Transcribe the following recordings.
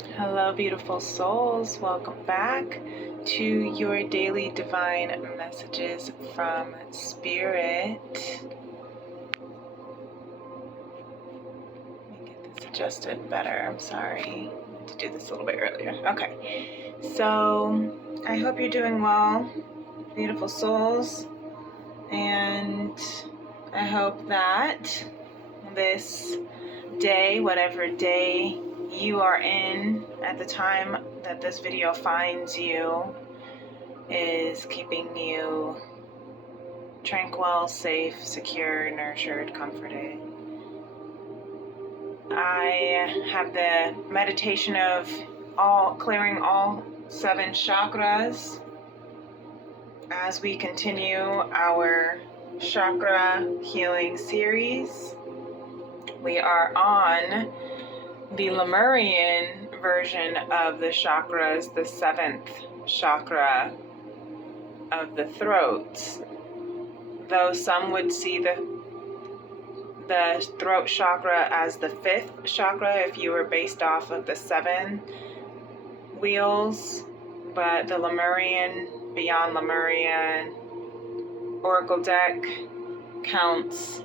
Hello, beautiful souls. Welcome back to your daily divine messages from Spirit. Let me get this adjusted better. I'm sorry. I had to do this a little bit earlier. Okay. So, I hope you're doing well, beautiful souls. And I hope that this day, whatever day you are in at the time that this video finds you, is keeping you tranquil, safe, secure, nurtured, comforted. I have the meditation of clearing all 7 chakras as we continue our chakra healing series. We are on the Lemurian version of the chakras, the 7th chakra of the throat. Though some would see the throat chakra as the 5th chakra if you were based off of the 7 wheels, but the Lemurian, Beyond Lemurian Oracle deck counts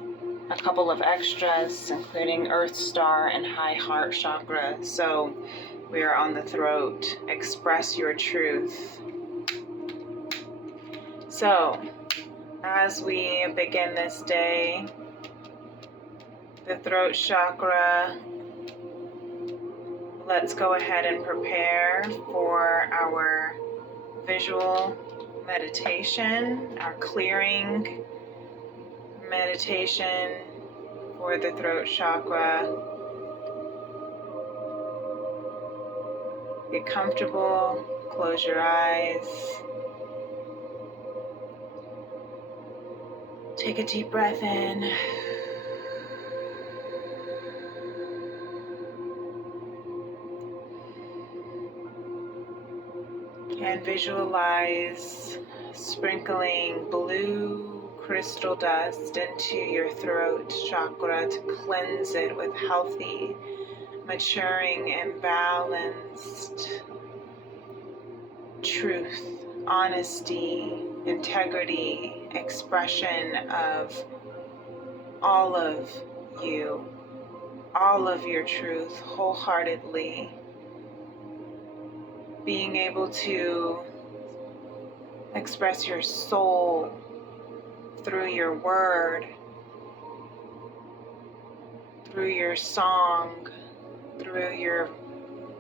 a couple of extras, including Earth Star and High Heart Chakra. So we are on the throat. Express your truth. So as we begin this day, the throat chakra, let's go ahead and prepare for our visual meditation, our clearing meditation for the throat chakra. Get comfortable, close your eyes. Take a deep breath in. And visualize sprinkling blue crystal dust into your throat chakra to cleanse it with healthy, maturing, and balanced truth, honesty, integrity, expression of all of you, all of your truth wholeheartedly. Being able to express your soul through your word, through your song, through your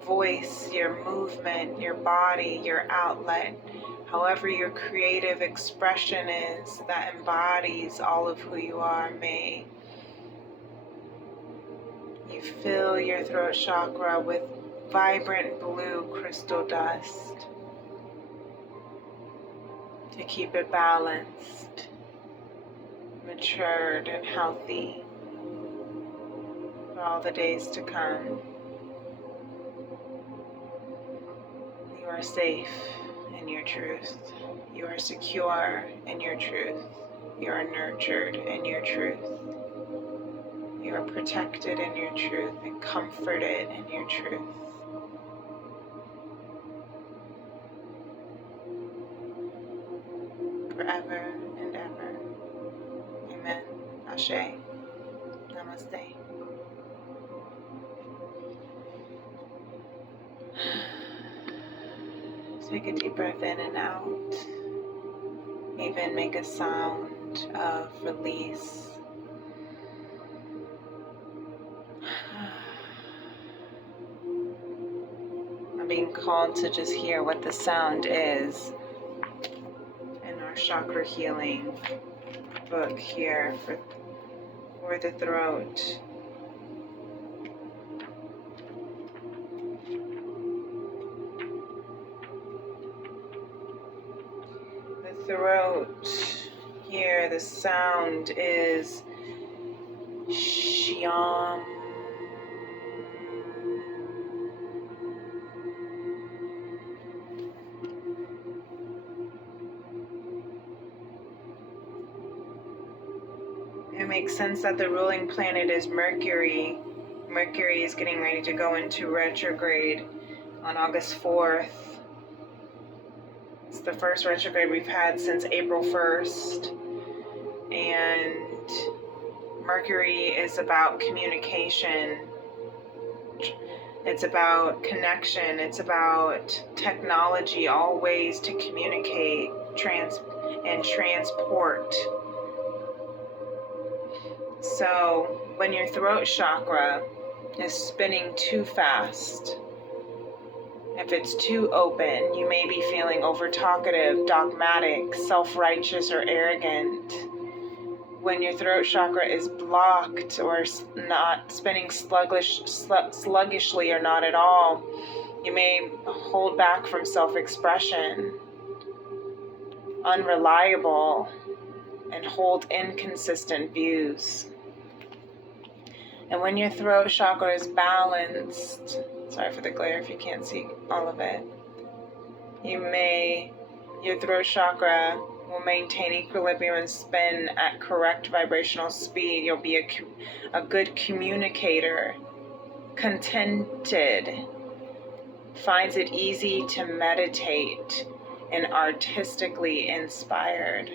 voice, your movement, your body, your outlet, however your creative expression is that embodies all of who you are. May you fill your throat chakra with vibrant blue crystal dust to keep it balanced, matured, and healthy for all the days to come. You are safe in your truth. You are secure in your truth. You are nurtured in your truth. You are protected in your truth and comforted in your truth. Forever and ever. Amen. Ashe. Namaste. Take a deep breath in and out. Even make a sound of release. I'm being called to just hear what the sound is in our chakra healing book here for the throat. The throat here, the sound is Shyam. It makes sense that the ruling planet is Mercury. Mercury is getting ready to go into retrograde on August 4th. It's the first retrograde we've had since April 1st. And Mercury is about communication. It's about connection. It's about technology, all ways to communicate and transport. So when your throat chakra is spinning too fast, if it's too open, you may be feeling over-talkative, dogmatic, self-righteous, or arrogant. When your throat chakra is blocked or not spinning sluggishly or not at all, you may hold back from self-expression, unreliable, and hold inconsistent views. And when your throat chakra is balanced, sorry for the glare if you can't see all of it, your throat chakra will maintain equilibrium and spin at correct vibrational speed. You'll be a good communicator, contented, finds it easy to meditate, and artistically inspired.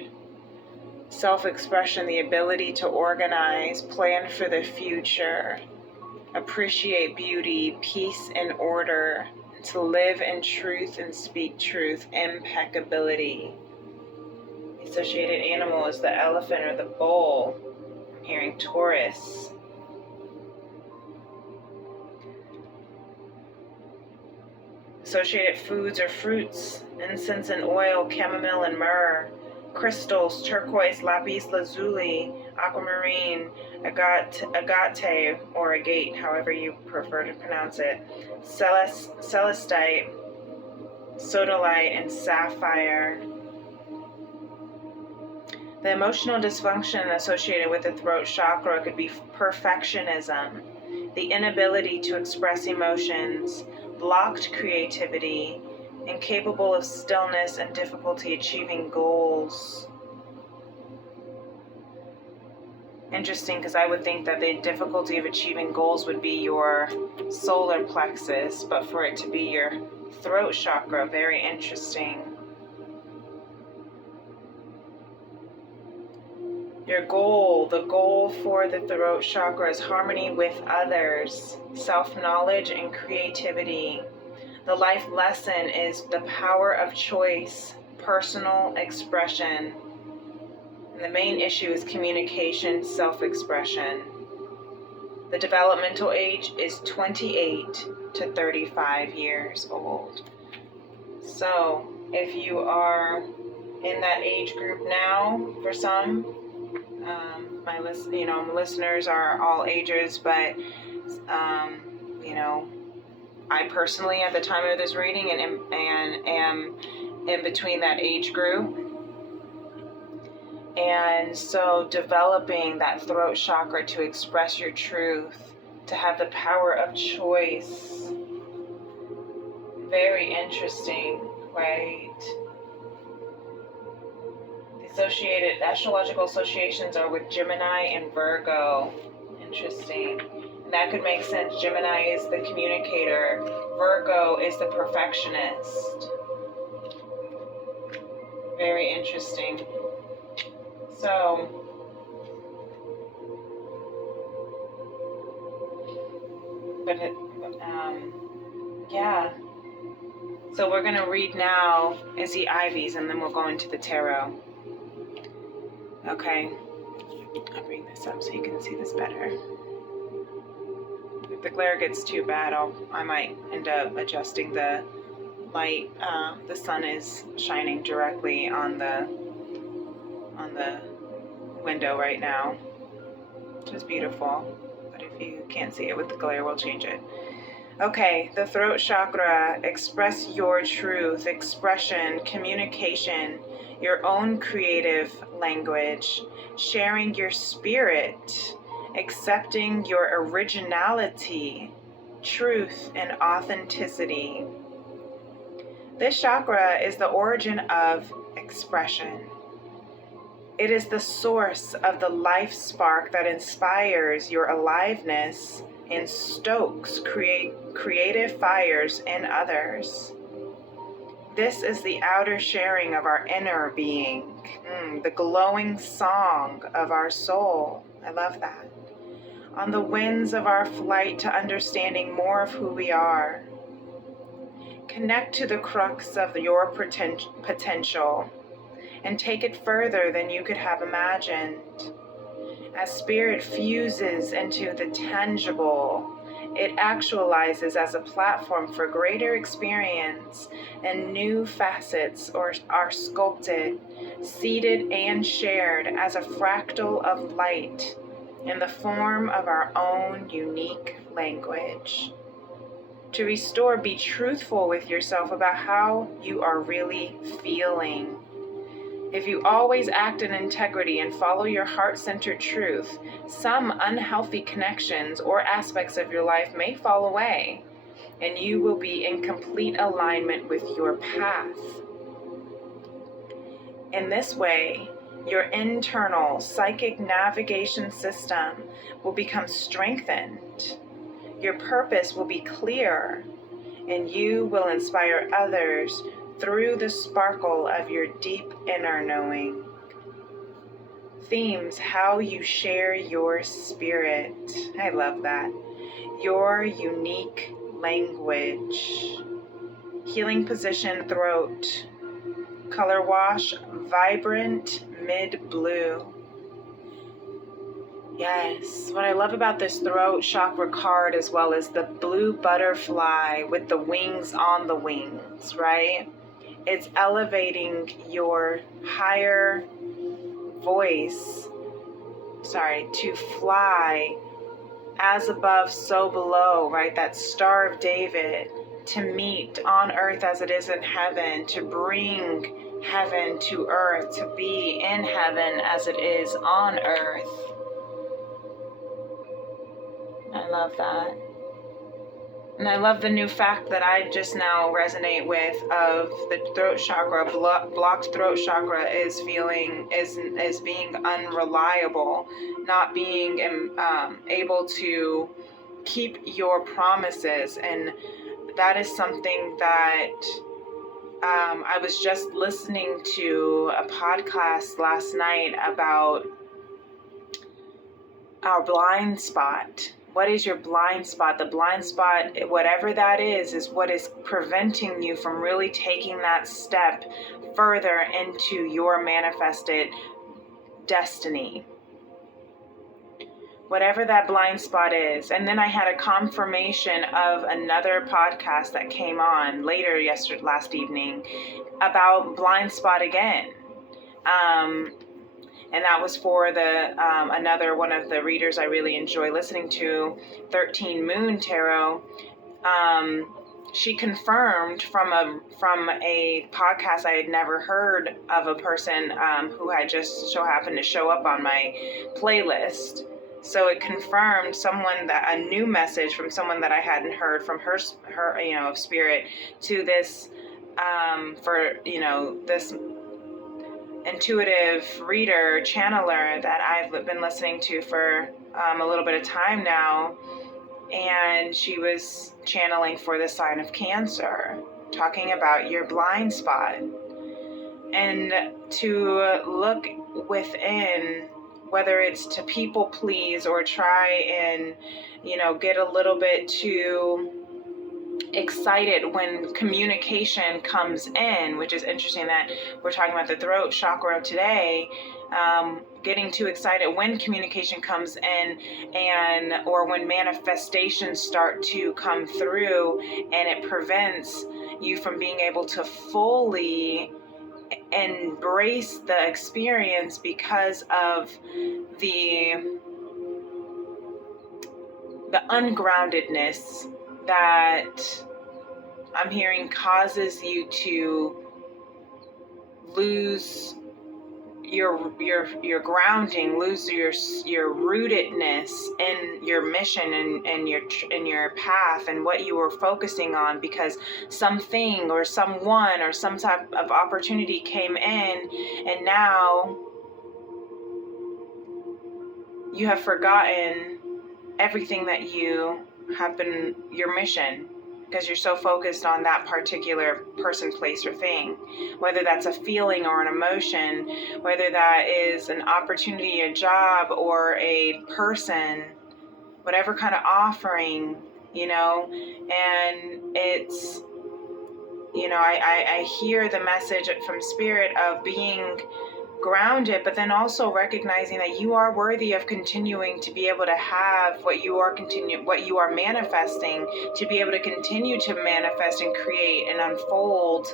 Self-expression, the ability to organize, plan for the future, appreciate beauty, peace, and order, and to live in truth and speak truth, impeccability. The associated animal is the elephant or the bull. I'm hearing Taurus. Associated foods or fruits, incense and oil, chamomile and myrrh. Crystals, turquoise, lapis lazuli, aquamarine, agate or agate, however you prefer to pronounce it, celestite, sodalite, and sapphire. The emotional dysfunction associated with the throat chakra could be perfectionism, the inability to express emotions, blocked creativity, incapable of stillness, and difficulty achieving goals. Interesting, because I would think that the difficulty of achieving goals would be your solar plexus, but for it to be your throat chakra, very interesting. Your goal, the goal for the throat chakra is harmony with others, self-knowledge, and creativity. The life lesson is the power of choice, personal expression. And the main issue is communication, self-expression. The developmental age is 28 to 35 years old. So if you are in that age group now, for some, my listeners are all ages, but I personally, at the time of this reading, and am in between that age group. And so developing that throat chakra to express your truth, to have the power of choice. Very interesting, right? The associated astrological associations are with Gemini and Virgo. Interesting. That could make sense. Gemini is the communicator. Virgo is the perfectionist. Very interesting. So, yeah. So we're going to read now Izzy Ivies, and then we'll go into the tarot. Okay. I'll bring this up so you can see this better. If the glare gets too bad, I might end up adjusting the light. The sun is shining directly on the window right now, which is beautiful. But if you can't see it with the glare, we'll change it. Okay, the throat chakra, express your truth, expression, communication, your own creative language, sharing your spirit, accepting your originality, truth, and authenticity. This chakra is the origin of expression. It is the source of the life spark that inspires your aliveness and stokes creative fires in others. This is the outer sharing of our inner being, the glowing song of our soul. I love that. On the winds of our flight to understanding more of who we are. Connect to the crux of your potential and take it further than you could have imagined. As spirit fuses into the tangible, it actualizes as a platform for greater experience, and new facets are sculpted, seeded, and shared as a fractal of light in the form of our own unique language. To restore, be truthful with yourself about how you are really feeling. If you always act in integrity and follow your heart-centered truth, some unhealthy connections or aspects of your life may fall away, and you will be in complete alignment with your path. In this way, your internal psychic navigation system will become strengthened. Your purpose will be clear, and you will inspire others through the sparkle of your deep inner knowing. Themes: how you share your spirit. I love that. Your unique language. Healing position, throat. Color wash, vibrant mid-blue. Yes, what I love about this throat chakra card as well is the blue butterfly with the wings on the wings, right? It's elevating your higher voice, to fly as above, so below, right? That Star of David, to meet on earth as it is in heaven, to bring heaven to earth, to be in heaven as it is on earth. I love that. And I love the new fact that I just now resonate with of the throat chakra, blocked throat chakra is being unreliable, not being able to keep your promises. And that is something that I was just listening to a podcast last night about our blind spot. What is your blind spot? The blind spot, whatever that is what is preventing you from really taking that step further into your manifested destiny. Whatever that blind spot is. And then I had a confirmation of another podcast that came on later last evening about blind spot again. And that was for the another one of the readers I really enjoy listening to, 13 Moon Tarot. She confirmed from a podcast I had never heard of, a person who had just so happened to show up on my playlist. So it confirmed a new message from someone that I hadn't heard from her of spirit to this this intuitive reader, channeler that I've been listening to for a little bit of time now. And she was channeling for the sign of Cancer, talking about your blind spot. And to look within, whether it's to people please or try and, get a little bit too excited when communication comes in, which is interesting that we're talking about the throat chakra today, getting too excited when communication comes in or when manifestations start to come through, and it prevents you from being able to fully embrace the experience because of the ungroundedness that I'm hearing causes you to lose your grounding, lose your rootedness in your mission and your path and what you were focusing on, because something or someone or some type of opportunity came in, and now you have forgotten everything that you have been, your mission, because you're so focused on that particular person, place, or thing, whether that's a feeling or an emotion, whether that is an opportunity, a job, or a person, whatever kind of offering, and it's, I hear the message from Spirit of being grounded, but then also recognizing that you are worthy of continuing to be able to have what you are manifesting, to be able to continue to manifest and create and unfold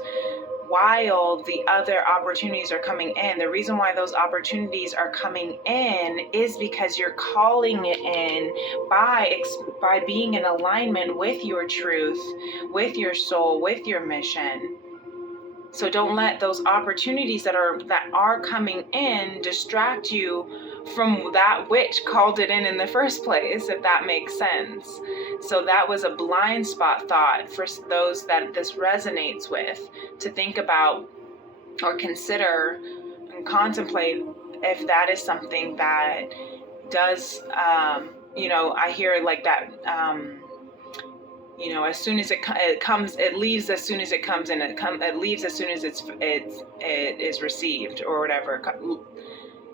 while the other opportunities are coming in. The reason why those opportunities are coming in is because you're calling it in by being in alignment with your truth, with your soul, with your mission. So don't let those opportunities that are coming in distract you from that which called it in the first place, if that makes sense. So that was a blind spot thought for those that this resonates with, to think about or consider and contemplate if that is something that does, I hear like that, as soon as it comes, it leaves as soon as it comes in. It leaves as soon as it is received, or whatever.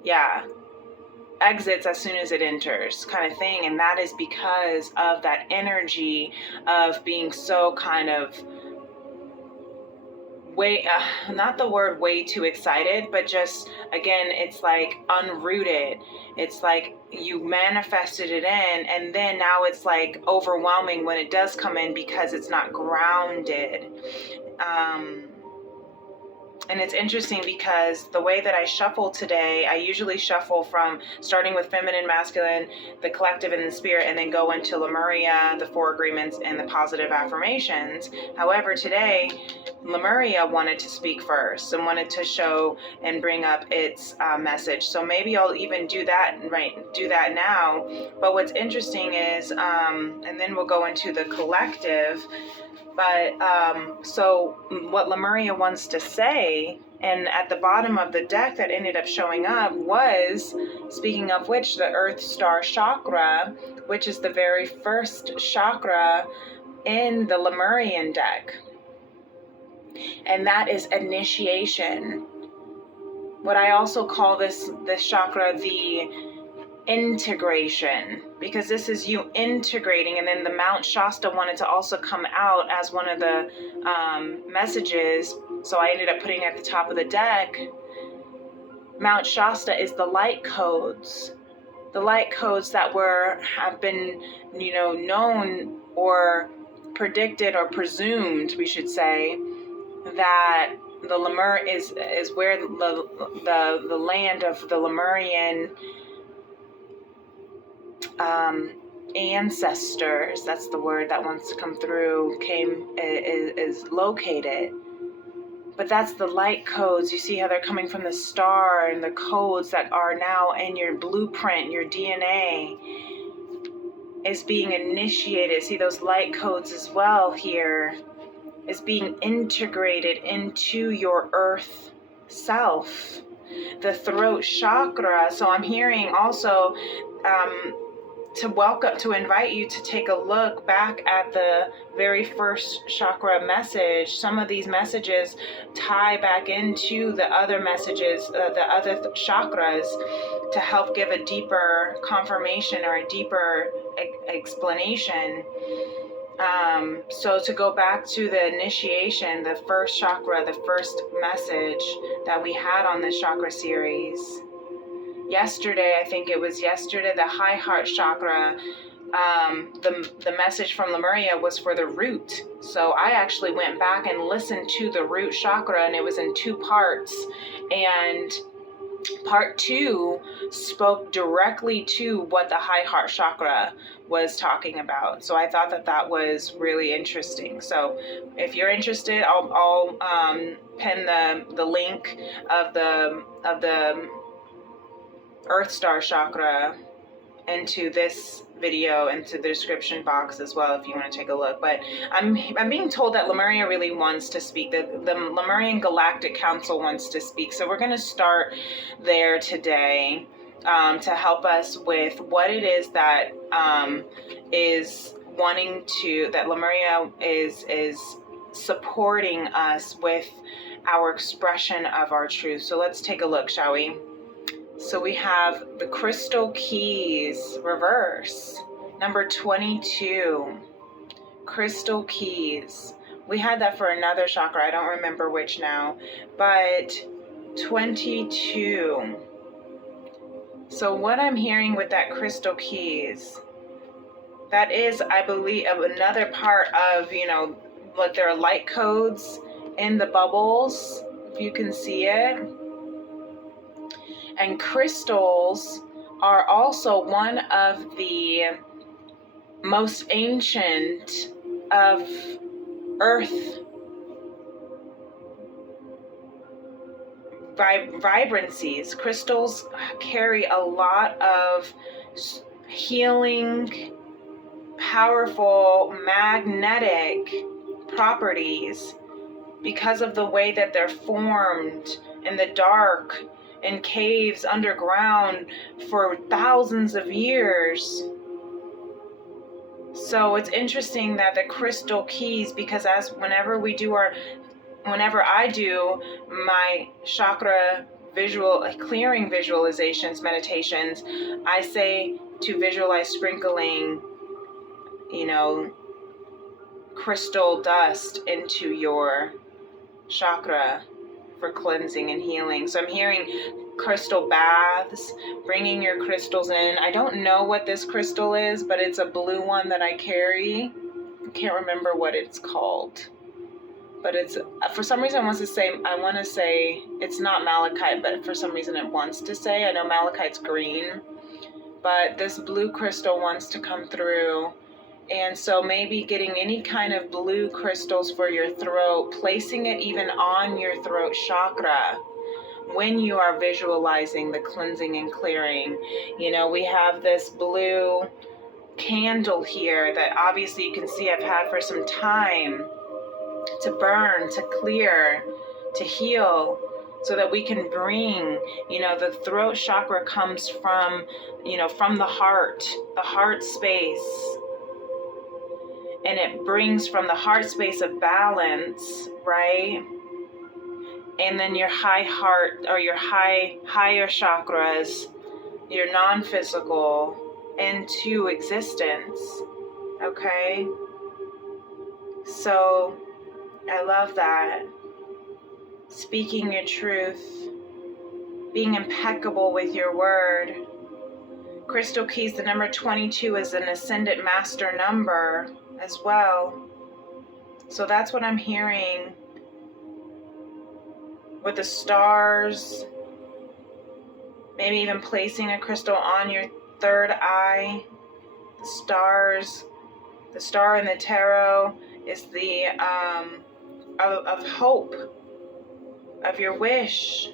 Yeah, exits as soon as it enters, kind of thing. And that is because of that energy of being so kind of not the word way too excited, but just, again, it's like unrooted. It's like you manifested it in, and then now it's like overwhelming when it does come in because it's not grounded. And it's interesting because the way that I shuffle today, I usually shuffle from starting with feminine, masculine, the collective, and the spirit, and then go into Lemuria, the 4 agreements, and the positive affirmations. However, today, Lemuria wanted to speak first and wanted to show and bring up its message. So maybe I'll even do that now. But what's interesting is, and then we'll go into the collective. But so what Lemuria wants to say, and at the bottom of the deck that ended up showing up was, speaking of which, the Earth Star Chakra, which is the very first chakra in the Lemurian deck. And that is initiation. What I also call this chakra the integration, because this is you integrating. And then the Mount Shasta wanted to also come out as one of the messages, so I ended up putting it at the top of the deck. Mount Shasta is the light codes that have been known or predicted or presumed, we should say, that the Lemur is where the land of the Lemurian ancestors, that's the word that wants to come through, is located. But that's the light codes. You see how they're coming from the star, and the codes that are now in your blueprint, your DNA is being initiated. See those light codes as well here is being integrated into your earth self. The throat chakra. So I'm hearing also to invite you to take a look back at the very first chakra message. Some of these messages tie back into the other messages, the other chakras, to help give a deeper confirmation or a deeper explanation. So to go back to the initiation, the first chakra, the first message that we had on this chakra series. Yesterday, I think it was yesterday, the high heart chakra, the message from Lemuria was for the root. So I actually went back and listened to the root chakra, and it was in 2 parts. And part 2 spoke directly to what the high heart chakra was talking about. So I thought that was really interesting. So if you're interested, I'll pin the link of the Earth Star Chakra into this video, into the description box as well, if you want to take a look. But I'm being told that Lemuria really wants to speak. The Lemurian Galactic Council wants to speak. So we're going to start there today. to help us with what it is that is wanting to, that Lemuria is supporting us with our expression of our truth. So let's take a look, shall we? So we have the crystal keys reverse, number 22, crystal keys. We had that for another chakra. I don't remember which now, but 22. So what I'm hearing with that crystal keys, that is, I believe, another part of, like there are light codes in the bubbles, if you can see it. And crystals are also one of the most ancient of earth vibrancies. Crystals carry a lot of healing, powerful, magnetic properties because of the way that they're formed in the dark, in caves underground for thousands of years. So it's interesting that the crystal keys, because whenever I do my chakra clearing visualizations, meditations, I say to visualize sprinkling, crystal dust into your chakra for cleansing and healing. So I'm hearing crystal baths, bringing your crystals in. I don't know what this crystal is, but it's a blue one that I carry. I can't remember what it's called. But it's, for some reason I want to say it's not malachite, but for some reason it wants to say, I know malachite's green, but this blue crystal wants to come through. And so maybe getting any kind of blue crystals for your throat, placing it even on your throat chakra when you are visualizing the cleansing and clearing. We have this blue candle here that obviously you can see I've had for some time to burn, to clear, to heal, so that we can bring, the throat chakra comes from, from the heart space. And it brings from the heart space of balance, right? And then your high heart, or your higher chakras, your non-physical, into existence, okay? So I love that. Speaking your truth, being impeccable with your word. Crystal keys, the number 22 is an ascendant master number as well. So that's what I'm hearing with the stars, maybe even placing a crystal on your third eye. The stars, the star in the tarot is the of hope, of your wish,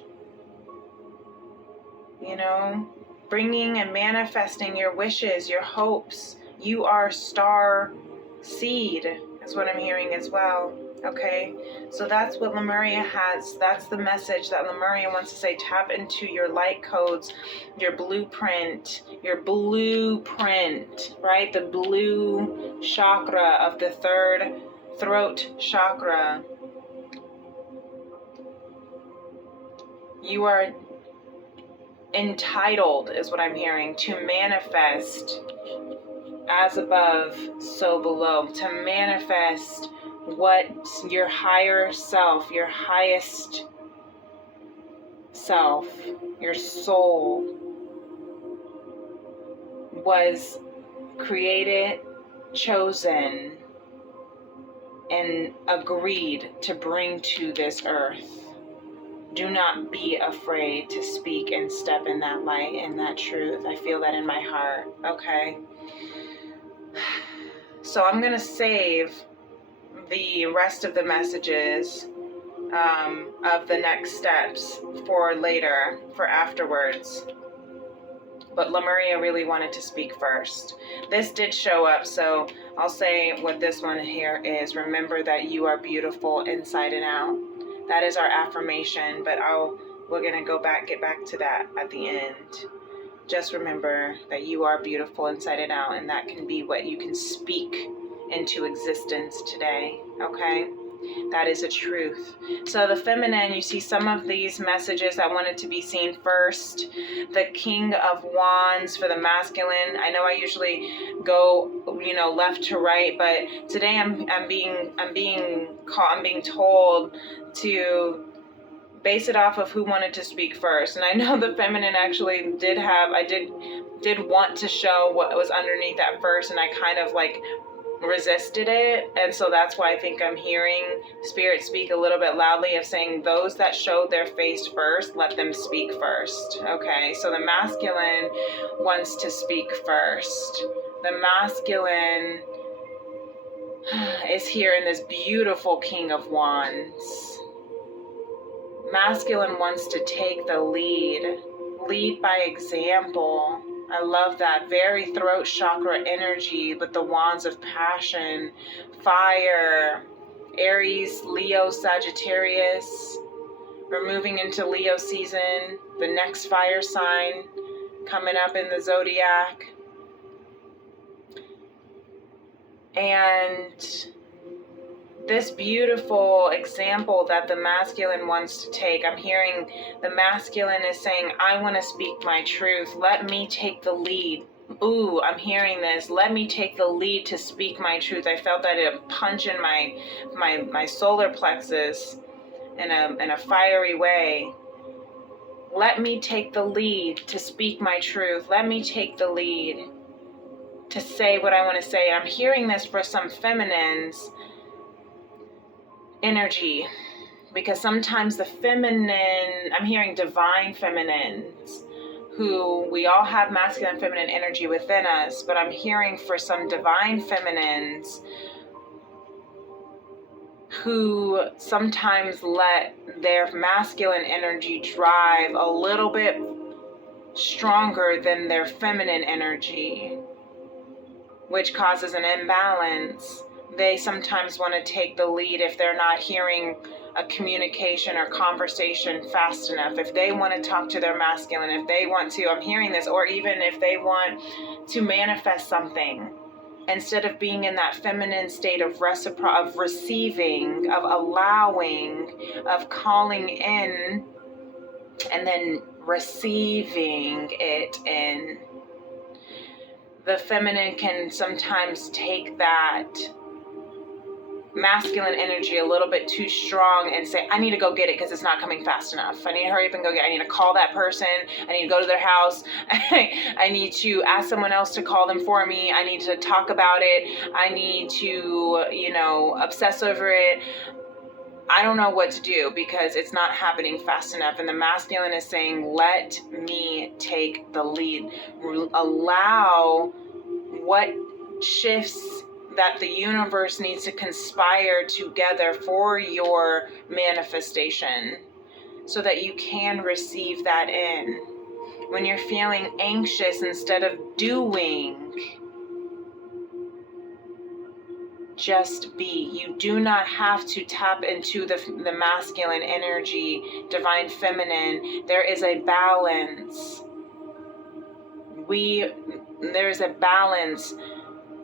bringing and manifesting your wishes, your hopes. You are star seed is what I'm hearing as well. Okay, so that's what Lemuria has. That's the message that Lemuria wants to say. Tap into your light codes, your blueprint, right? The blue chakra of the third throat chakra. You are entitled, is what I'm hearing, to manifest as above, so below. To manifest what your higher self, your highest self, your soul was created, chosen, and agreed to bring to this earth. Do not be afraid to speak and step in that light and that truth. I feel that in my heart, okay? So I'm going to save the rest of the messages of the next steps for later, for afterwards. But Lemuria really wanted to speak first. This did show up, so I'll say what this one here is. Remember that you are beautiful inside and out. That is our affirmation, but we're going to get back to that at the end. just remember that you are beautiful inside and out, and that can be what you can speak into existence today, okay? That is a truth. So the feminine, you see some of these messages that wanted to be seen first. The King of Wands for the masculine. I know I usually go, left to right, but today I'm being told to base it off of who wanted to speak first. And I know the feminine actually did want to show what was underneath at first, and I kind of resisted it, and so that's why I think I'm hearing Spirit speak a little bit loudly of saying those that showed their face first, let them speak first. Okay, so the masculine wants to speak first. The masculine is here in this beautiful King of Wands. Masculine wants to take the lead by example. I love that. Very throat chakra energy with the wands of passion, fire, Aries, Leo, Sagittarius. We're moving into Leo season, the next fire sign coming up in the zodiac. And this beautiful example that the masculine wants to take, I'm hearing the masculine is saying, I want to speak my truth. Let me take the lead. Ooh, I'm hearing this. Let me take the lead to speak my truth. I felt that a punch in my solar plexus in a fiery way. Let me take the lead to speak my truth. Let me take the lead to say what I want to say. And I'm hearing this for some feminines energy, because sometimes the feminine, I'm hearing divine feminines, who we all have masculine and feminine energy within us, but I'm hearing for some divine feminines who sometimes let their masculine energy drive a little bit stronger than their feminine energy, which causes an imbalance. They sometimes want to take the lead if they're not hearing a communication or conversation fast enough. If they want to talk to their masculine, if they want to, I'm hearing this, or even if they want to manifest something, instead of being in that feminine state of receiving, of allowing, of calling in, and then receiving it in. The feminine can sometimes take that masculine energy a little bit too strong and say, I need to go get it because it's not coming fast enough. I need to hurry up and go get it. I need to call that person. I need to go to their house. I need to ask someone else to call them for me. I need to talk about it. I need to, obsess over it. I don't know what to do because it's not happening fast enough. And the masculine is saying, let me take the lead. Allow what shifts that the universe needs to conspire together for your manifestation so that you can receive that in. When you're feeling anxious, instead of doing, just be. You do not have to tap into the masculine energy, divine feminine. There is a balance. There's a balance.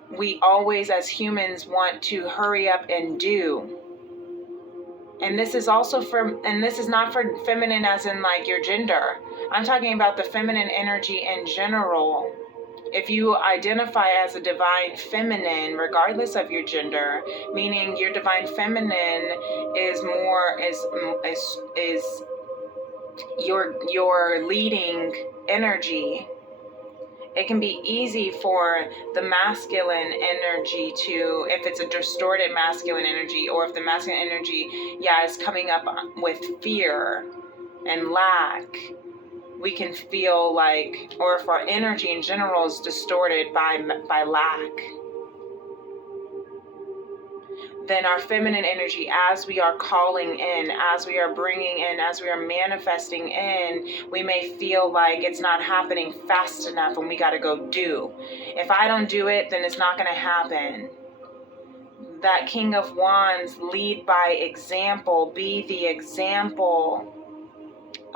We always, as humans, want to hurry up and do. And this is also this is not for feminine as in your gender. I'm talking about the feminine energy in general. If you identify as a divine feminine, regardless of your gender, meaning your divine feminine is your leading energy, it can be easy for the masculine energy to, if it's a distorted masculine energy, or if the masculine energy, is coming up with fear and lack, we can feel or if our energy in general is distorted by lack, then our feminine energy, as we are calling in, as we are bringing in, as we are manifesting in, we may feel like it's not happening fast enough and we got to go do. If I don't do it, then it's not going to happen. That King of Wands, lead by example, be the example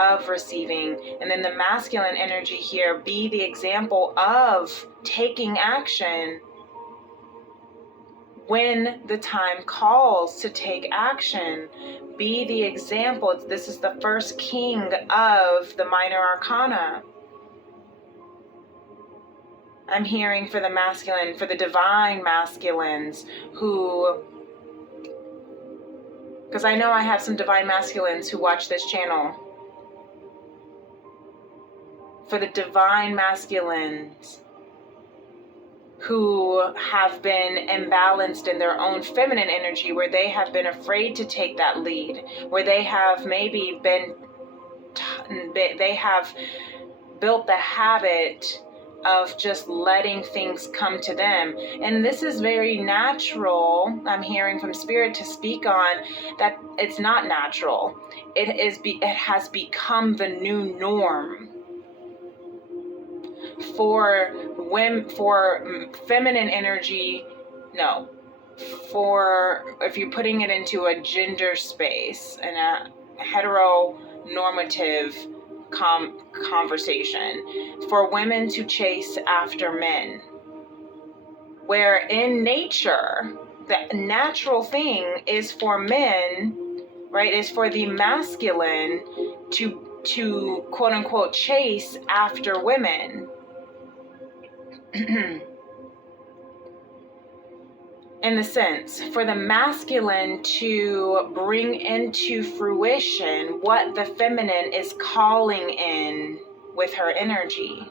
of receiving. And then the masculine energy here, be the example of taking action when the time calls to take action. Be the example. This is the first king of the minor arcana. I'm hearing for the masculine, for the divine masculines who, because I know I have some divine masculines who watch this channel. For the divine masculines who have been imbalanced in their own feminine energy, where they have been afraid to take that lead, where they have maybe they have built the habit of just letting things come to them. And this is very natural. I'm hearing from spirit to speak on that. It's not natural. It has become the new norm for women, for feminine energy. No, for if you're putting it into a gender space and a heteronormative conversation, for women to chase after men, where in nature the natural thing is for men, right, is for the masculine to quote unquote chase after women. In the sense, for the masculine to bring into fruition what the feminine is calling in with her energy.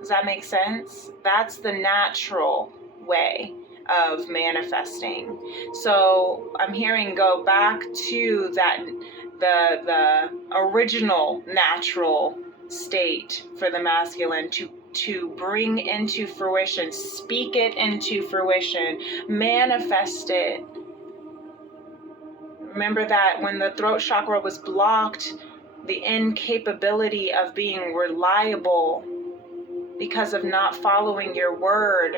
Does that make sense? That's the natural way of manifesting. So I'm hearing go back to that, the original natural state for the masculine to bring into fruition, speak it into fruition, manifest it. Remember that when the throat chakra was blocked, the incapability of being reliable because of not following your word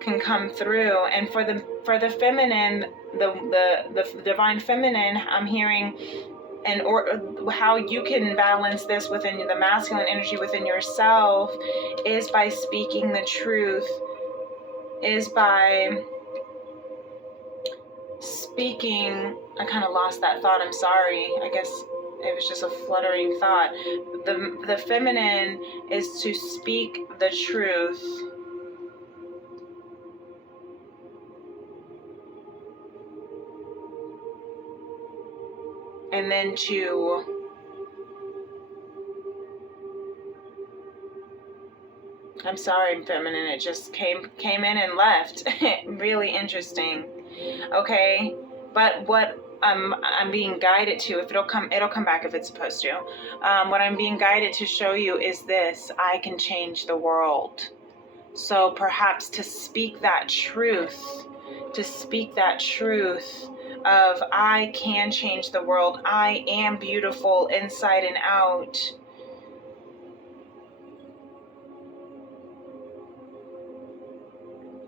can come through. And for the feminine, the divine feminine, I'm hearing, and or how you can balance this within the masculine energy within yourself is by speaking the truth, is by speaking. I kind of lost that thought, I'm sorry. I guess it was just a fluttering thought. The feminine is to speak the truth. And then I'm sorry, feminine, it just came in and left. Really interesting. Okay, but what I'm being guided to, if it'll come back if it's supposed to. What I'm being guided to show you is this: I can change the world. So perhaps to speak that truth of I can change the world. I am beautiful inside and out.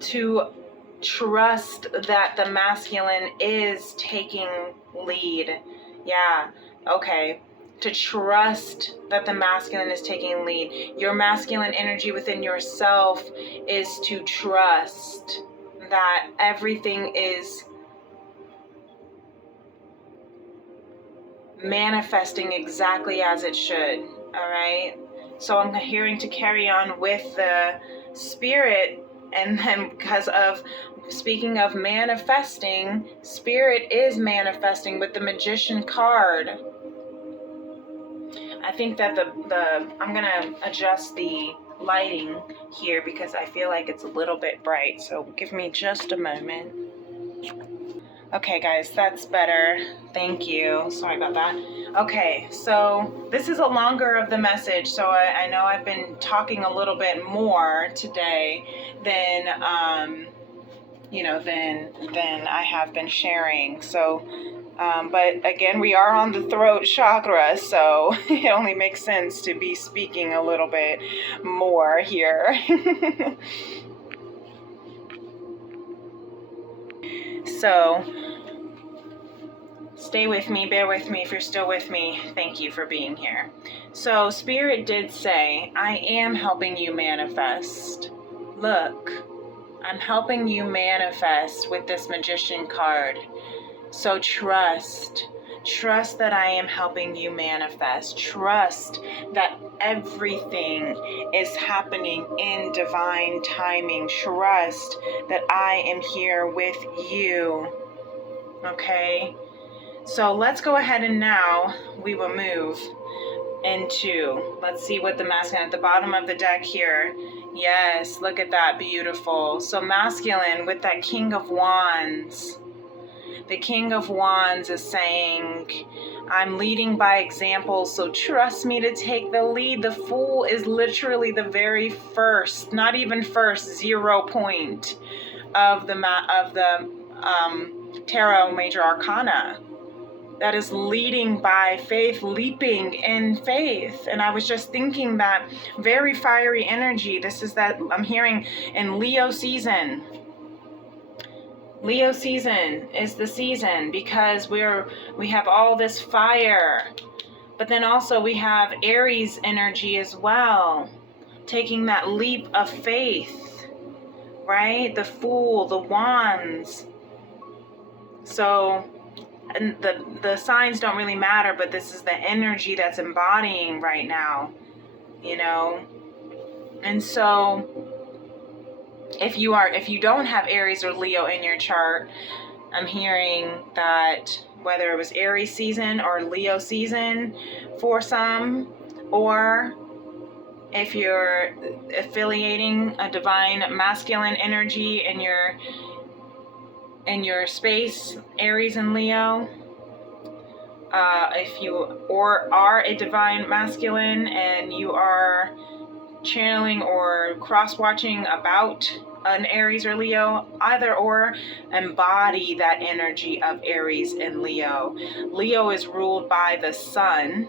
To trust that the masculine is taking lead. Yeah, okay. To trust that the masculine is taking lead. Your masculine energy within yourself is to trust that everything is manifesting exactly as it should. All right. So I'm hearing to carry on with the spirit. And then because of speaking of manifesting, spirit is manifesting with the Magician card. I think that I'm going to adjust the lighting here because I feel like it's a little bit bright. So give me just a moment. Okay, guys, that's better. Thank you. Sorry about that. Okay, so this is a longer of the message. So I know I've been talking a little bit more today than than I have been sharing. So, but again, we are on the throat chakra, so it only makes sense to be speaking a little bit more here. So Stay with me, bear with me if you're still with me. Thank you for being here. So Spirit did say, I am helping you manifest. Look, I'm helping you manifest with this Magician card. So trust that I am helping you manifest. Trust that everything is happening in divine timing. Trust that I am here with you. Okay? So let's go ahead and now we will move into, let's see what the masculine at the bottom of the deck here. Yes, look at that, beautiful. So masculine with that King of Wands. The King of Wands is saying, I'm leading by example, so trust me to take the lead. The Fool is literally the very first, not even first, 0 point of the Tarot Major Arcana. That is leading by faith, leaping in faith. And I was just thinking that very fiery energy. This is that I'm hearing in Leo season. Leo season is the season because we have all this fire. But then also we have Aries energy as well. Taking that leap of faith. Right? The Fool, the Wands. So, and the signs don't really matter, but this is the energy that's embodying right now, you know. And so if you don't have Aries or Leo in your chart, I'm hearing that whether it was Aries season or Leo season for some, or if you're affiliating a divine masculine energy in your space, Aries and Leo, if you are a divine masculine and you are channeling or cross-watching about an Aries or Leo, either or, embody that energy of Aries and Leo. Leo is ruled by the sun,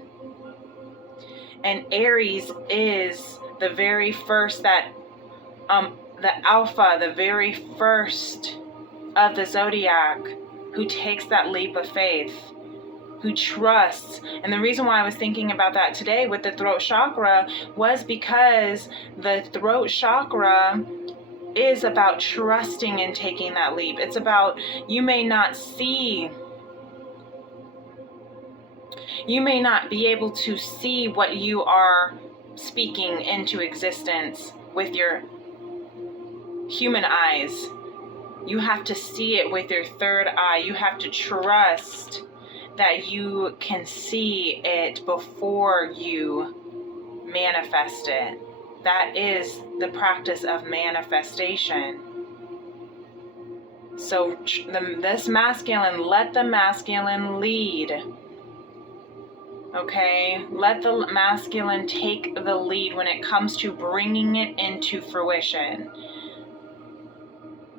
and Aries is the very first the alpha, the very first of the zodiac, who takes that leap of faith, who trusts. And the reason why I was thinking about that today with the throat chakra was because the throat chakra is about trusting and taking that leap. It's about, you may not be able to see what you are speaking into existence with your human eyes. You have to see it with your third eye. You have to trust that you can see it before you manifest it. That is the practice of manifestation. So this masculine, let the masculine lead. Okay? Let the masculine take the lead when it comes to bringing it into fruition.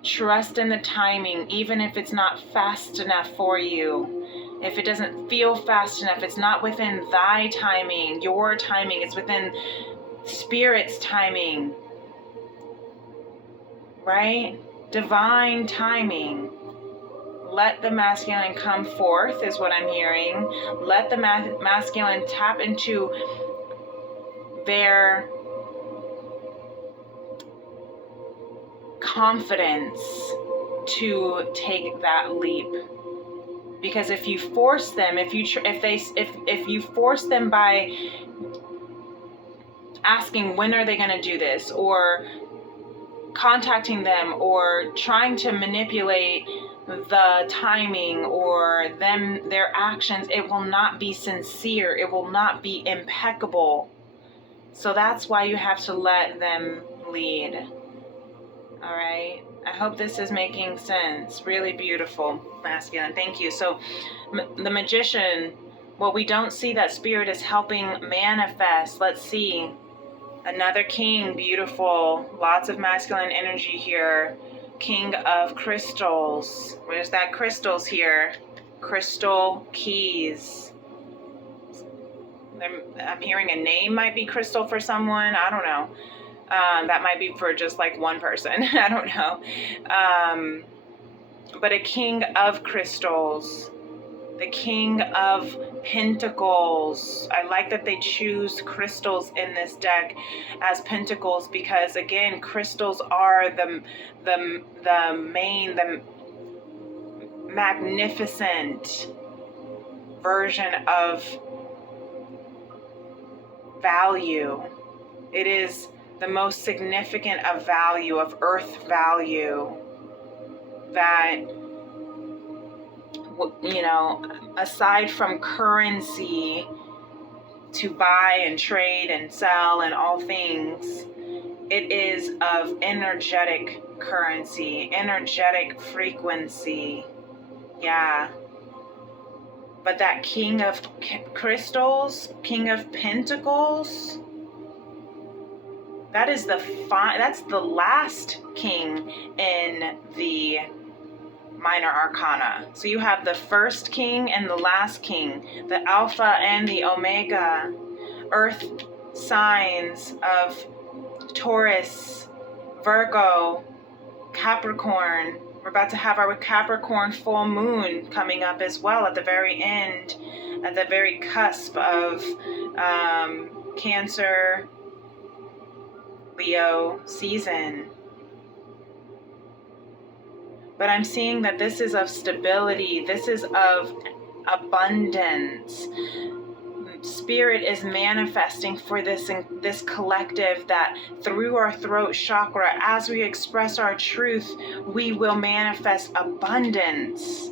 Trust in the timing, even if it's not fast enough for you. If it doesn't feel fast enough, it's not within thy timing, your timing, it's within Spirit's timing. Right? Divine timing. Let the masculine come forth is what I'm hearing. Let the masculine tap into their confidence to take that leap. Because if you force them, if you force them by asking when are they going to do this, or contacting them, or trying to manipulate the timing or their actions, it will not be sincere. It will not be impeccable. So that's why you have to let them lead. All right. I hope this is making sense. Really beautiful, masculine. Thank you. So the Magician, well, we don't see that Spirit is helping manifest. Let's see. Another king, beautiful. Lots of masculine energy here. King of crystals. Where's that crystals here? Crystal keys. I'm hearing a name might be Crystal for someone. I don't know. That might be for just like one person. I don't know. But a king of crystals. the King of Pentacles. I like that they choose crystals in this deck as pentacles, because again, crystals are the magnificent version of value. It is the most significant of value, of earth value, that, you know, aside from currency to buy and trade and sell and all things, it is of energetic currency, energetic frequency. Yeah. But that King of Crystals, King of Pentacles, that is that's the last king in the minor arcana. So you have the first king and the last king, the alpha and the omega, earth signs of Taurus, Virgo, Capricorn. We're about to have our Capricorn full moon coming up as well at the very end, at the very cusp of Cancer, Leo season. But I'm seeing that this is of stability. This is of abundance. Spirit is manifesting for this collective, that through our throat chakra, as we express our truth, we will manifest abundance,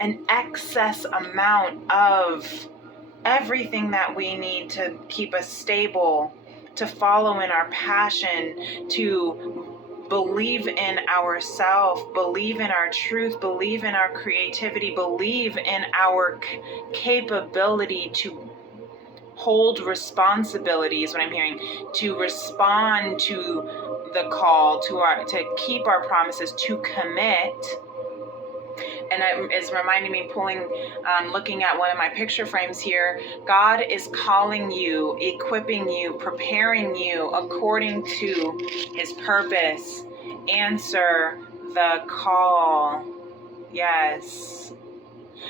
an excess amount of everything that we need to keep us stable, to follow in our passion, to believe in ourselves, believe in our truth, believe in our creativity, believe in our capability to hold responsibility, is what I'm hearing, to respond to the call, to keep our promises, to commit. And it is reminding me, looking at one of my picture frames here, God is calling you, equipping you, preparing you according to his purpose. Answer the call. Yes.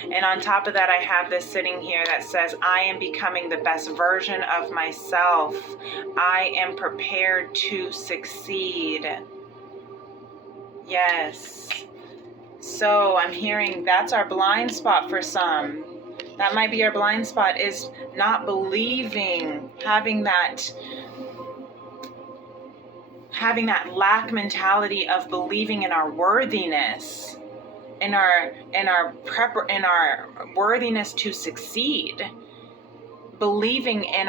And on top of that, I have this sitting here that says, I am becoming the best version of myself. I am prepared to succeed. Yes. So I'm hearing that's our blind spot for some. That might be our blind spot, is not believing, having that lack mentality of believing in our worthiness, in our worthiness to succeed, believing in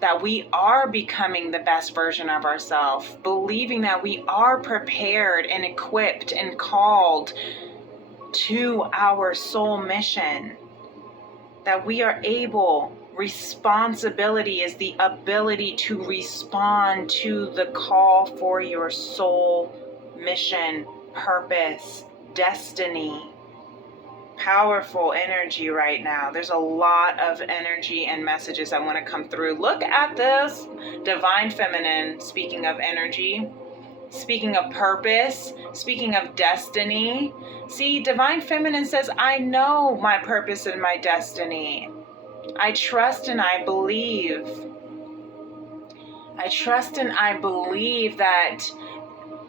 that we are becoming the best version of ourselves, believing that we are prepared and equipped and called to our soul mission, that we are able. Responsibility is the ability to respond to the call for your soul mission, purpose, destiny. Powerful energy right now. There's a lot of energy and messages that want to come through. Look at this divine feminine, speaking of energy, speaking of purpose, speaking of destiny. See, divine feminine says, I know my purpose and my destiny. I trust and I believe. I trust and I believe that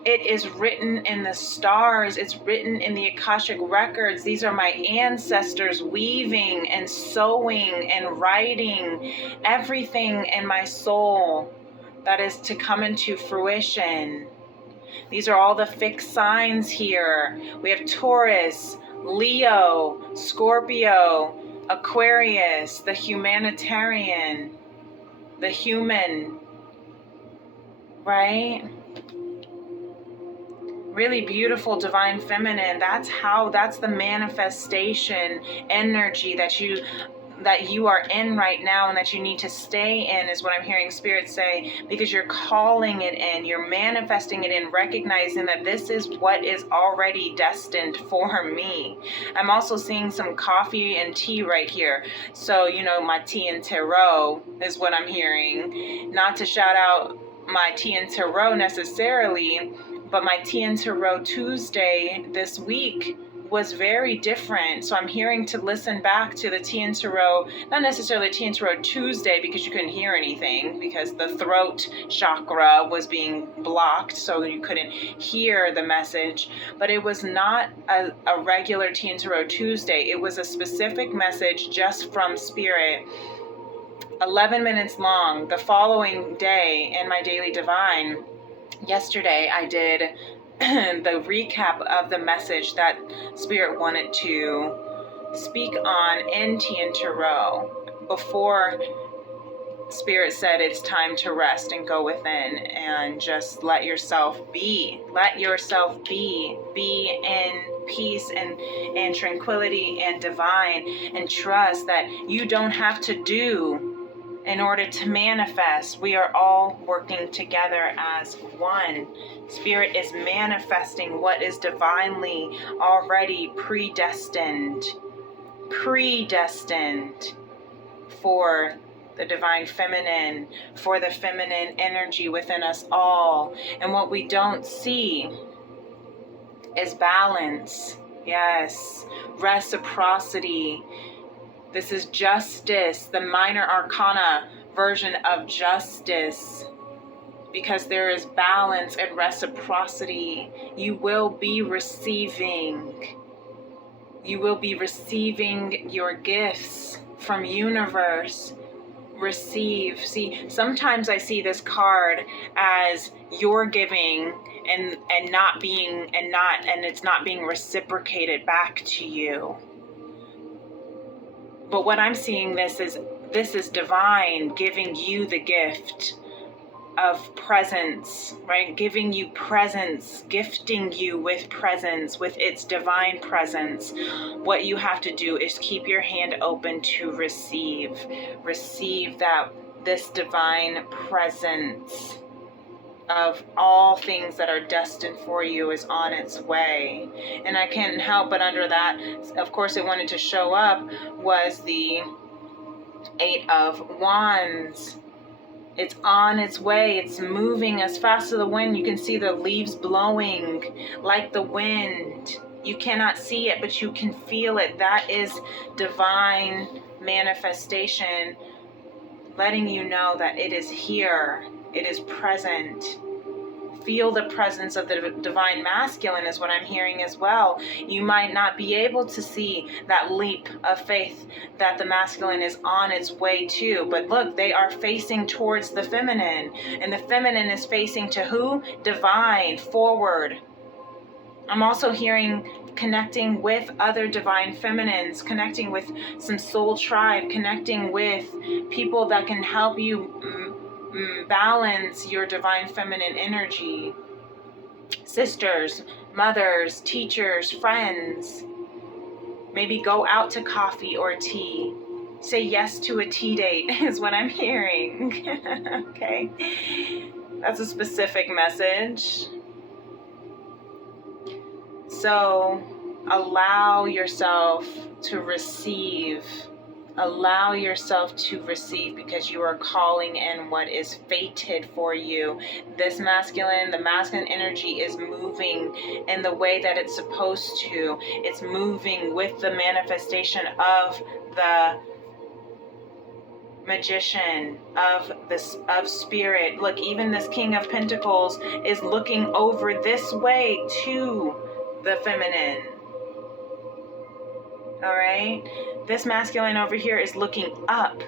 it is written in the stars. It's written in the Akashic records. These are my ancestors weaving and sewing and writing everything in my soul that is to come into fruition. These are all the fixed signs here. We have Taurus, Leo, Scorpio, Aquarius, the humanitarian, the human, right? Really beautiful divine feminine. That's the manifestation energy that you are in right now and that you need to stay in, is what I'm hearing Spirit say, because you're calling it in, you're manifesting it in, recognizing that this is what is already destined for me. I'm also seeing some coffee and tea right here. So, my tea and tarot is what I'm hearing. Not to shout out my tea and tarot necessarily, but my Tea and Tarot Tuesday this week was very different. So I'm hearing to listen back to the Tea and Tarot, not necessarily Tea and Tarot Tuesday because you couldn't hear anything because the throat chakra was being blocked, so you couldn't hear the message. But it was not a regular Tea and Tarot Tuesday. It was a specific message just from Spirit, 11 minutes long. The following day in my Daily Divine, yesterday I did the recap of the message that Spirit wanted to speak on in Tea and Tarot before Spirit said it's time to rest and go within and just let yourself be. Let yourself be. Be in peace and tranquility and divine, and trust that you don't have to do in order to manifest. We are all working together as one. Spirit is manifesting what is divinely already predestined for the divine feminine, for the feminine energy within us all. And what we don't see is balance. Yes, reciprocity. This is justice, the minor arcana version of justice, because there is balance and reciprocity. You will be receiving. You will be receiving your gifts from universe. Receive. See, sometimes I see this card as you're giving and it's not being reciprocated back to you. But what I'm seeing, this is divine giving you the gift of presence, right? Giving you presence, gifting you with presence, with its divine presence. What you have to do is keep your hand open to receive that this divine presence of all things that are destined for you is on its way. And I can't help but under that, of course, it wanted to show up was the 8 of Wands. It's on its way. It's moving as fast as the wind. You can see the leaves blowing like the wind. You cannot see it, but you can feel it. That is divine manifestation, letting you know that it is here. It is present. Feel the presence of the divine masculine is what I'm hearing as well. You might not be able to see that leap of faith that the masculine is on its way to, but look, they are facing towards the feminine, and the feminine is facing to who? Divine, forward. I'm also hearing connecting with other divine feminines, connecting with some soul tribe, connecting with people that can help you balance your divine feminine energy. Sisters, mothers, teachers, friends. Maybe go out to coffee or tea. Say yes to a tea date is what I'm hearing. Okay. That's a specific message. So allow yourself to receive. Allow yourself to receive, because you are calling in what is fated for you. This masculine, the masculine energy is moving in the way that it's supposed to. It's moving with the manifestation of the magician, of spirit. Look, even this King of Pentacles is looking over this way to the feminine. All right, this masculine over here is looking up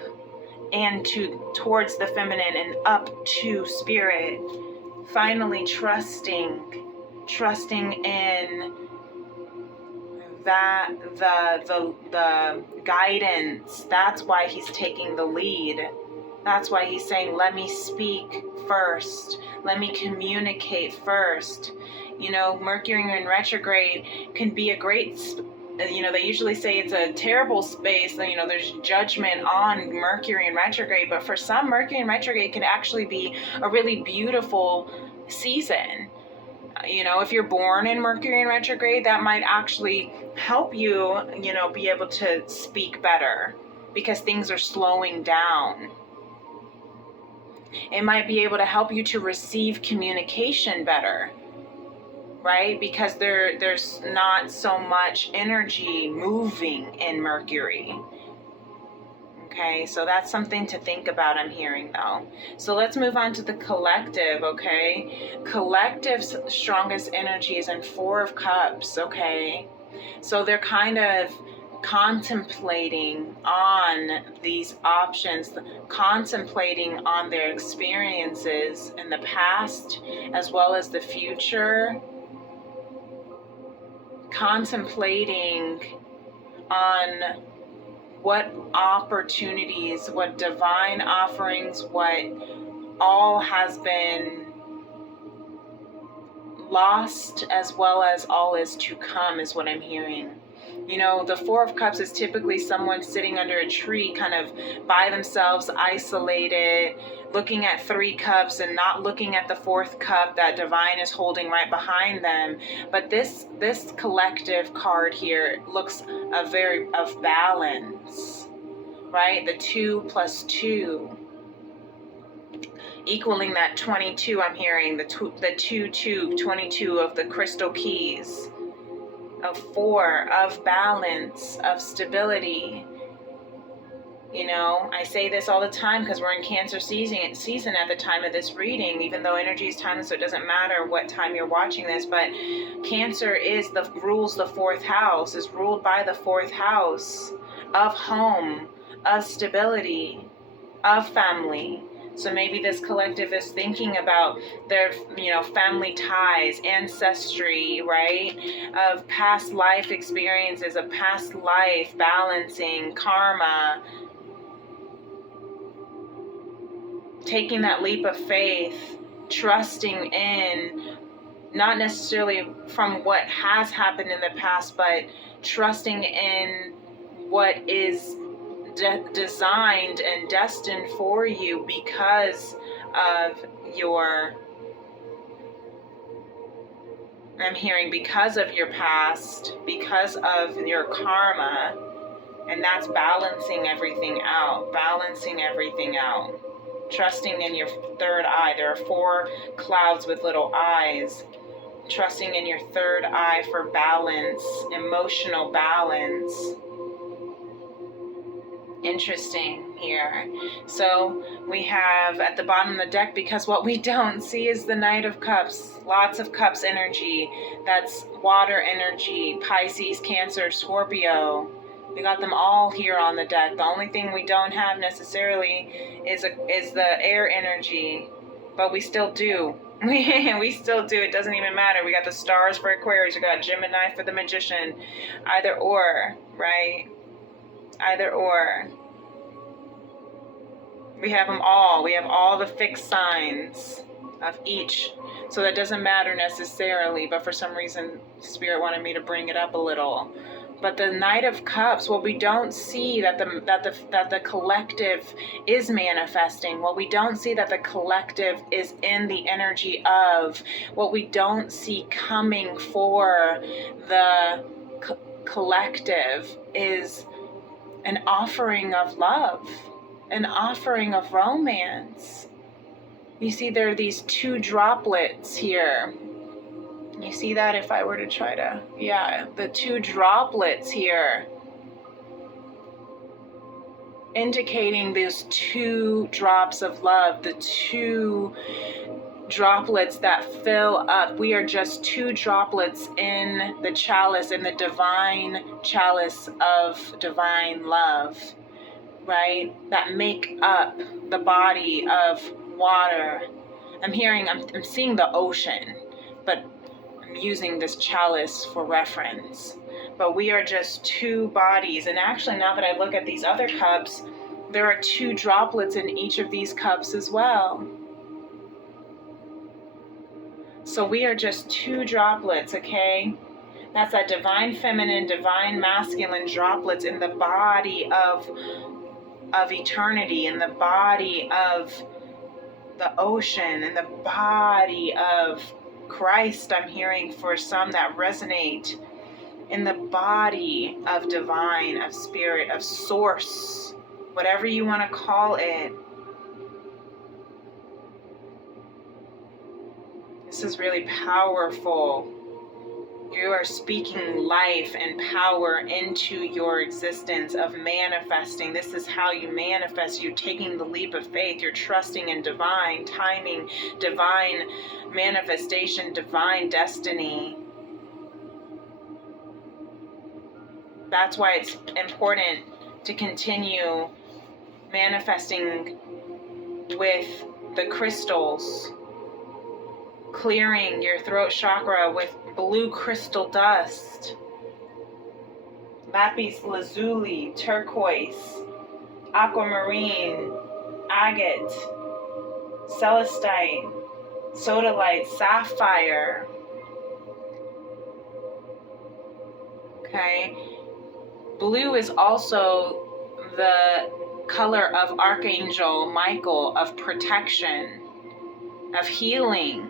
and towards the feminine and up to spirit. Finally trusting in that the guidance. That's why he's taking the lead. That's why he's saying, let me speak first. Let me communicate first. You know, Mercury in retrograde can be a great they usually say it's a terrible space. There's judgment on Mercury in retrograde, but for some, Mercury in retrograde can actually be a really beautiful season. If you're born in Mercury in retrograde, that might actually help you, be able to speak better because things are slowing down. It might be able to help you to receive communication better right? Because there's not so much energy moving in Mercury. Okay, so that's something to think about, I'm hearing though. So let's move on to the collective, okay? Collective's strongest energy is in Four of Cups, okay? So they're kind of contemplating on these options, contemplating on their experiences in the past as well as the future, contemplating on what opportunities, what divine offerings, what all has been lost as well as all is to come is what I'm hearing. You know, the Four of Cups is typically someone sitting under a tree kind of by themselves, isolated, looking at three cups and not looking at the fourth cup that divine is holding right behind them. But this collective card here looks of balance, right? The 2 plus 2 equaling that 22. I'm hearing the 22 of the crystal keys, of 4, of balance, of stability. You know, I say this all the time because we're in Cancer season at the time of this reading, even though energy is timeless, so it doesn't matter what time you're watching this. But Cancer rules the 4th house, is ruled by the 4th house of home, of stability, of family. So maybe this collective is thinking about their, family ties, ancestry, right? Of past life experiences, of past life, balancing, karma, taking that leap of faith, trusting in, not necessarily from what has happened in the past, but trusting in what is designed and destined for you because of your, I'm hearing, because of your past, because of your karma, and that's balancing everything out, trusting in your third eye. There are 4 clouds with little eyes, trusting in your third eye for balance, emotional balance. Interesting here. So we have at the bottom of the deck, because what we don't see is the Knight of Cups. Lots of Cups energy. That's water energy. Pisces, Cancer, Scorpio. We got them all here on the deck. The only thing we don't have necessarily is the air energy, but we still do. We still do. It doesn't even matter. We got the stars for Aquarius. We got Gemini for the Magician. Either or, right? Either or. We have them all. We have all the fixed signs of each. So that doesn't matter necessarily, but for some reason Spirit wanted me to bring it up a little. But the Knight of Cups, what we don't see that the collective is manifesting, what we don't see that the collective is in the energy of, what we don't see coming for the collective is an offering of love, an offering of romance. You see there are these 2 droplets here. You see that if I were to try to, the 2 droplets here, indicating these 2 drops of love, the 2 droplets that fill up. We are just 2 droplets in the chalice, in the divine chalice of divine love, right? That make up the body of water. I'm seeing the ocean, but I'm using this chalice for reference. But we are just 2 bodies. And actually, now that I look at these other cups, there are 2 droplets in each of these cups as well. So we are just 2 droplets, okay? That's that divine feminine, divine masculine droplets in the body of eternity, in the body of the ocean, in the body of Christ. I'm hearing for some that resonate, in the body of divine, of spirit, of source, whatever you want to call it. This is really powerful. You are speaking life and power into your existence of manifesting. This is how you manifest. You're taking the leap of faith. You're trusting in divine timing, divine manifestation, divine destiny. That's why it's important to continue manifesting with the crystals, clearing your throat chakra with blue crystal dust, lapis lazuli, turquoise, aquamarine, agate, celestite, sodalite, sapphire. Okay. Blue is also the color of Archangel Michael, of protection, of healing.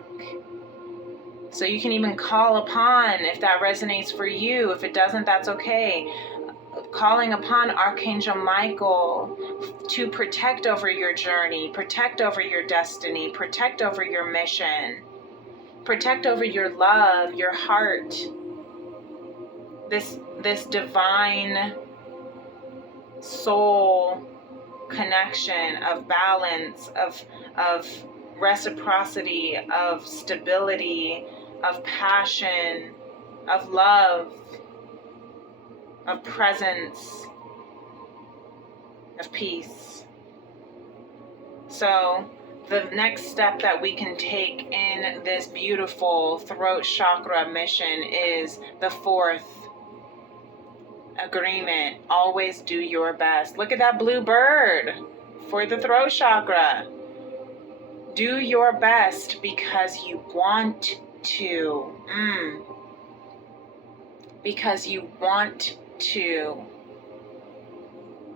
So you can even call upon, if that resonates for you. If it doesn't, that's okay. Calling upon Archangel Michael to protect over your journey, protect over your destiny, protect over your mission, protect over your love, your heart. This divine soul connection of balance, of reciprocity, of stability, of passion, of love, of presence, of peace. So the next step that we can take in this beautiful throat chakra mission is the fourth agreement. Always do your best. Look at that blue bird for the throat chakra. Do your best because you want to. Because you want to.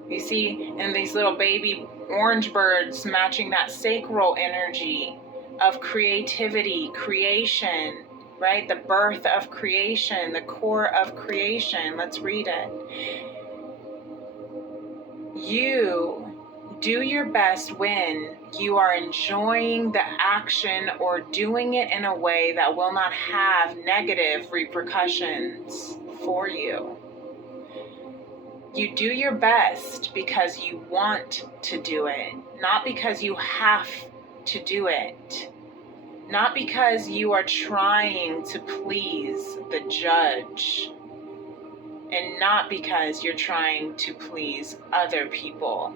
You see, and these little baby orange birds matching that sacral energy of creativity, creation, right? The birth of creation, the core of creation. Let's read it. You do your best when you are enjoying the action or doing it in a way that will not have negative repercussions for you. You do your best because you want to do it, not because you have to do it. Not because you are trying to please the judge, and not because you're trying to please other people.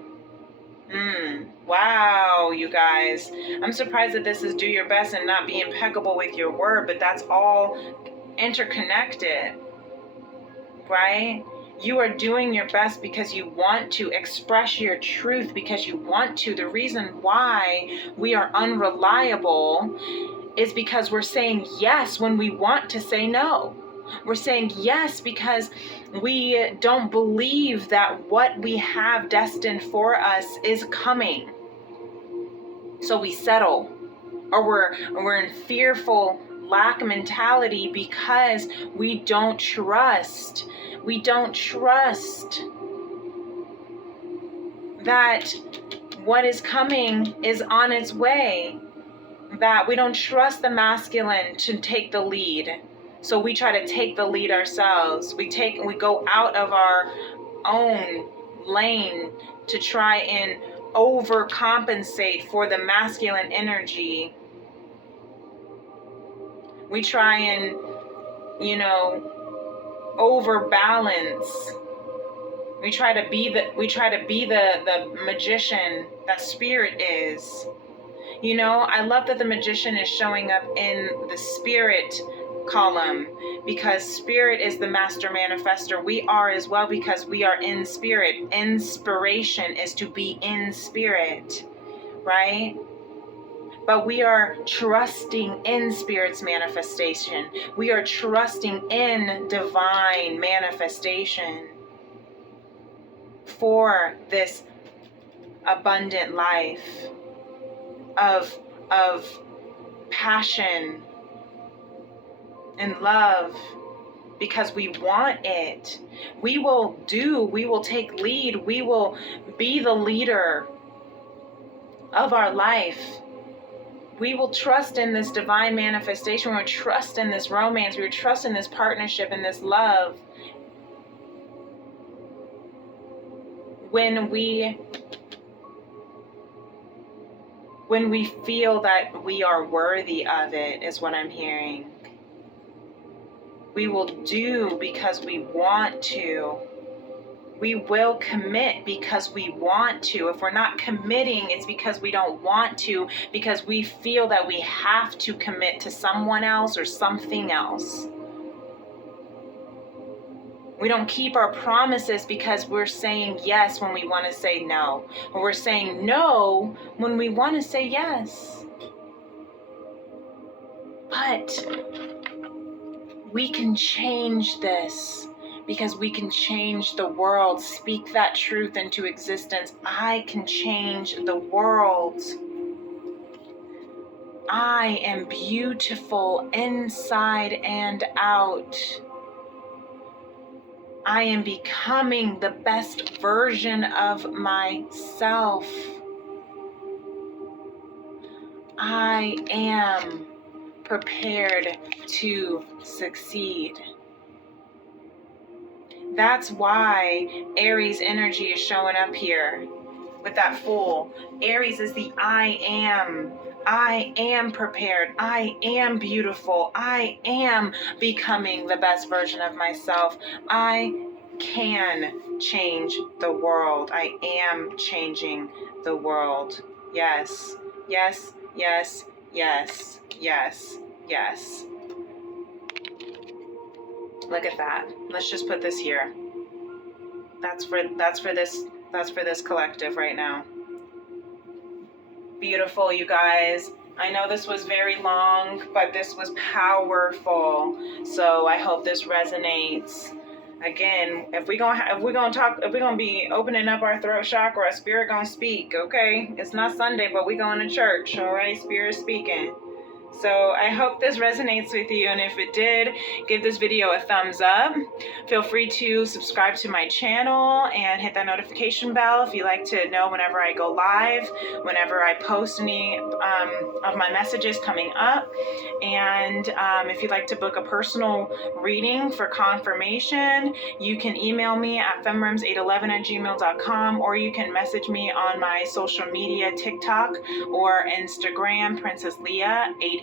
Wow, you guys. I'm surprised that this is do your best and not be impeccable with your word, but that's all interconnected, right? You are doing your best because you want to express your truth, because you want to. The reason why we are unreliable is because we're saying yes when we want to say no. We're saying yes because we don't believe that what we have destined for us is coming. So we settle, or we're in fearful lack mentality because we don't trust. We don't trust that what is coming is on its way. That we don't trust the masculine to take the lead. So we try to take the lead ourselves. We go out of our own lane to try and overcompensate for the masculine energy. We try and, overbalance. We try to be the magician that spirit is. I love that the magician is showing up in the spirit column, because spirit is the master manifester. We are as well, because we are in spirit. Inspiration is to be in spirit, right? But we are trusting in spirit's manifestation. We are trusting in divine manifestation for this abundant life of passion and love, because we want it. We will take lead. We will be the leader of our life. We will trust in this divine manifestation. We will trust in this romance. We will trust in this partnership and this love when we feel that we are worthy of it, is what I'm hearing. We will do because we want to. We will commit because we want to. If we're not committing, it's because we don't want to, because we feel that we have to commit to someone else or something else. We don't keep our promises because we're saying yes when we want to say no. Or we're saying no when we want to say yes. But we can change this. Because we can change the world. Speak that truth into existence. I can change the world. I am beautiful inside and out. I am becoming the best version of myself. I am prepared to succeed. That's why Aries energy is showing up here with that Fool. Aries is the I am. I am prepared. I am beautiful. I am becoming the best version of myself. I can change the world. I am changing the world. Yes, yes, yes, yes, yes, yes. Look at that. Let's just put this here. That's for this collective right now. Beautiful, you guys. I know this was very long, but this was powerful. So I hope this resonates. Again, if we're gonna be opening up our throat chakra, spirit gonna speak, okay? It's not Sunday, but we going to church, all right? Spirit speaking. So I hope this resonates with you, and if it did, give this video a thumbs up. Feel free to subscribe to my channel and hit that notification bell if you like to know whenever I go live, whenever I post any of my messages coming up. And if you'd like to book a personal reading for confirmation, you can email me at femrims811@gmail.com, or you can message me on my social media, TikTok or Instagram, Princess Leah 888.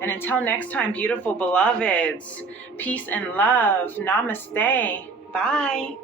And until next time, beautiful beloveds, peace and love. Namaste. Bye.